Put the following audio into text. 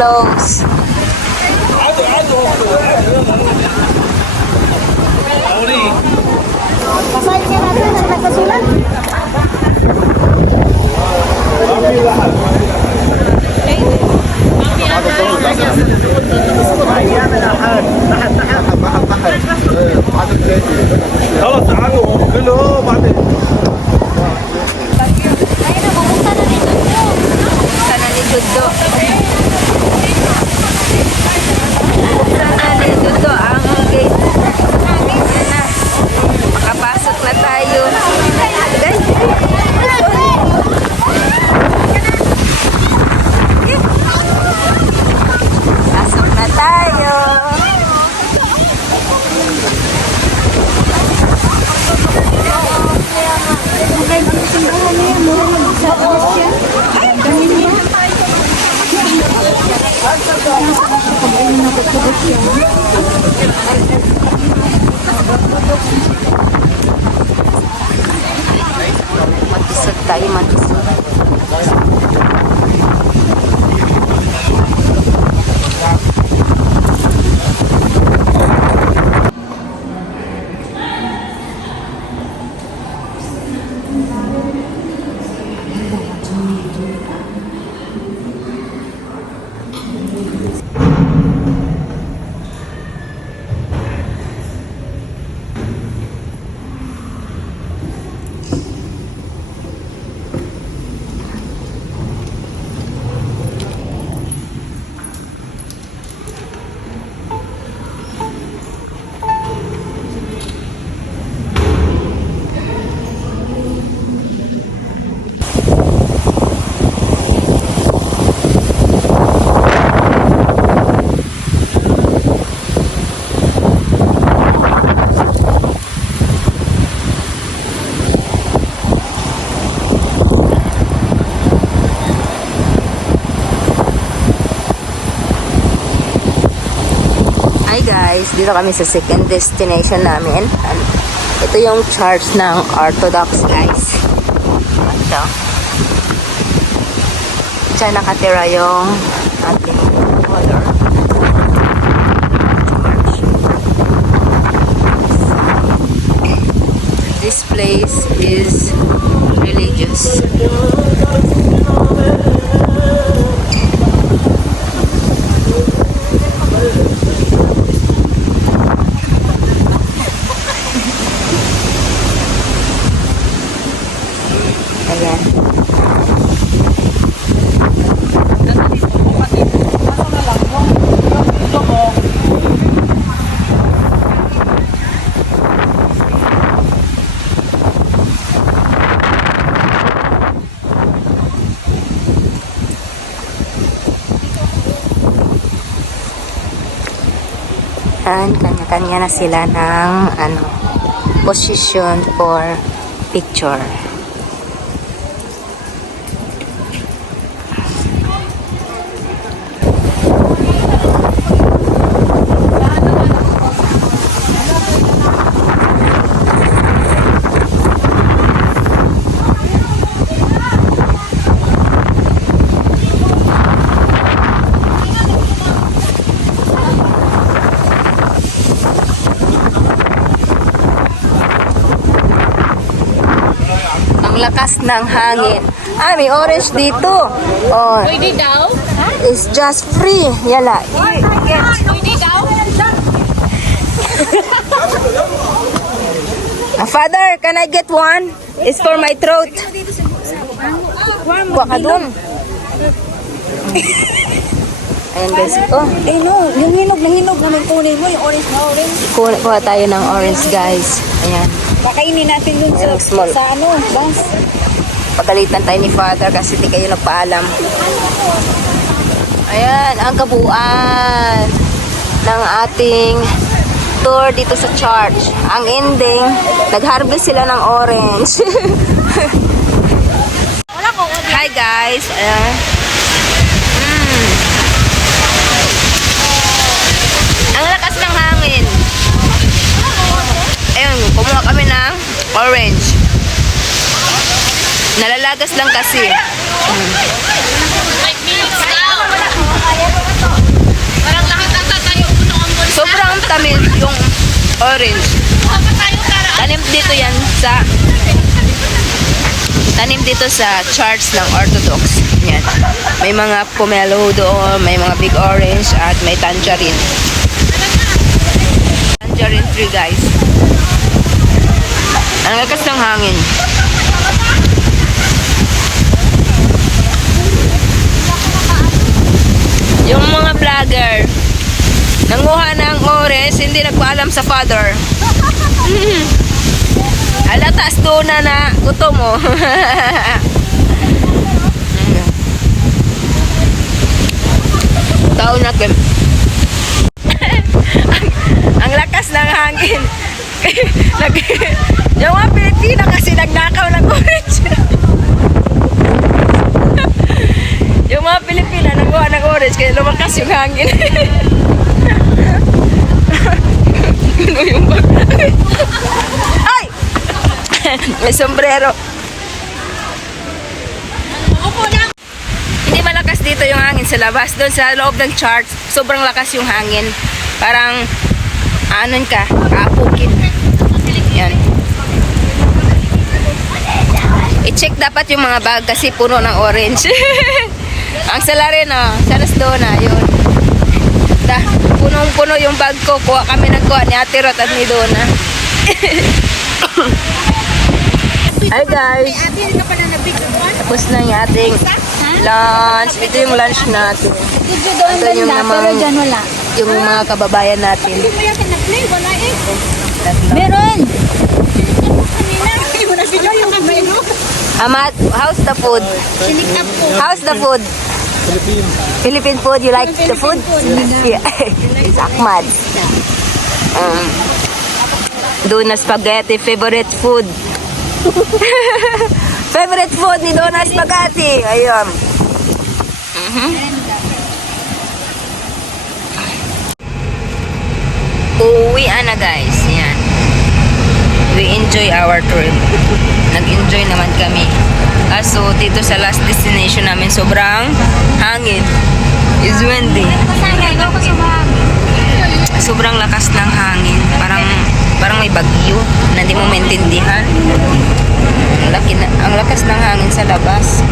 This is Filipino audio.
close. Masaya niya natin ang nagkasulat. خلاص تعالوا كله بعدين Sana ni Dudo. Sana ni Dudo ang gate. Yan na. Makapasok na tayo. Guys. Pasok na tayo. Matusog tayo, matusog. Hi guys, dito kami sa second destination namin. Ito yung church ng Orthodox guys. Ito. Diyan nakatira yung ating mother. This place is religious. Ayan. And kanya-kanya na sila ng position for picture. Lakas ng hangin. Ah, may orange dito. Oh, Pwede daw? it's just free. Yala. Pwede daw? Father, can I get one? It's for my throat. Kuha ka dun. Ayan guys. Oh, Eh no, yung nanginog naman kunin mo, yung orange na orange. kuha tayo ng orange guys. Ayan. Pakainin natin dun Ayan, small. sa ano, bus. Pagalitan tayo ni Father kasi di kayo nagpaalam. Ayan, ang kabuuan ng ating tour dito sa church. Ang ending, nag-harvest sila ng orange. Hi guys. Ayan. Ang lakas ng hangin. Ayun, kumuha kami ng orange. Nalalagas lang kasi. 5 minutes now. orange. Tanim dito sa church ng Orthodox. Yan. May mga pomelo doon, may mga big orange at may tangerine. Tangerine tree, guys. Ang lakas ng hangin. Yung mga vlogger nanguha ng orange, hindi nagpaalam sa father. Alatas doon na gutom mo. Taon na Kim. Ang lakas ng hangin. Yung mga Pilipina kasi nagnakaw ng orange. Yung mga Pilipina nangguha ng orange kaya lumakas yung hangin. Ano yung bag? Ay! May sombrero. Hindi malakas dito yung hangin sa labas. Doon sa loob ng church, sobrang lakas yung hangin. Parang, anon ka, kaapukin. Yan. I-check dapat yung mga bag kasi puno ng orange. Ang salarin, saras doon yun. Punong-puno yung bag ko. Kuha kami nagkuha ni Ate Rot at ni Donna. Hi guys! Tapos na yung ating lunch. Ito yung lunch natin. Video doon Ito yung banda, namang- pero dyan wala. Yung mga kababayan natin. Meron! Amat, how's the food? How's the food? Philippine food. You like the food? Yeah. It's Ahmad. Dona spaghetti, favorite food. Favorite food ni Dona spaghetti. Ayun. Uuwi na guys. Yan. We enjoy our trip. Nag-enjoy naman kami. Kaso dito sa last destination namin sobrang hangin. It's windy. Sobrang lakas ng hangin. Parang may bagyo na hindi mo maintindihan. Ang lakas ng hangin sa labas.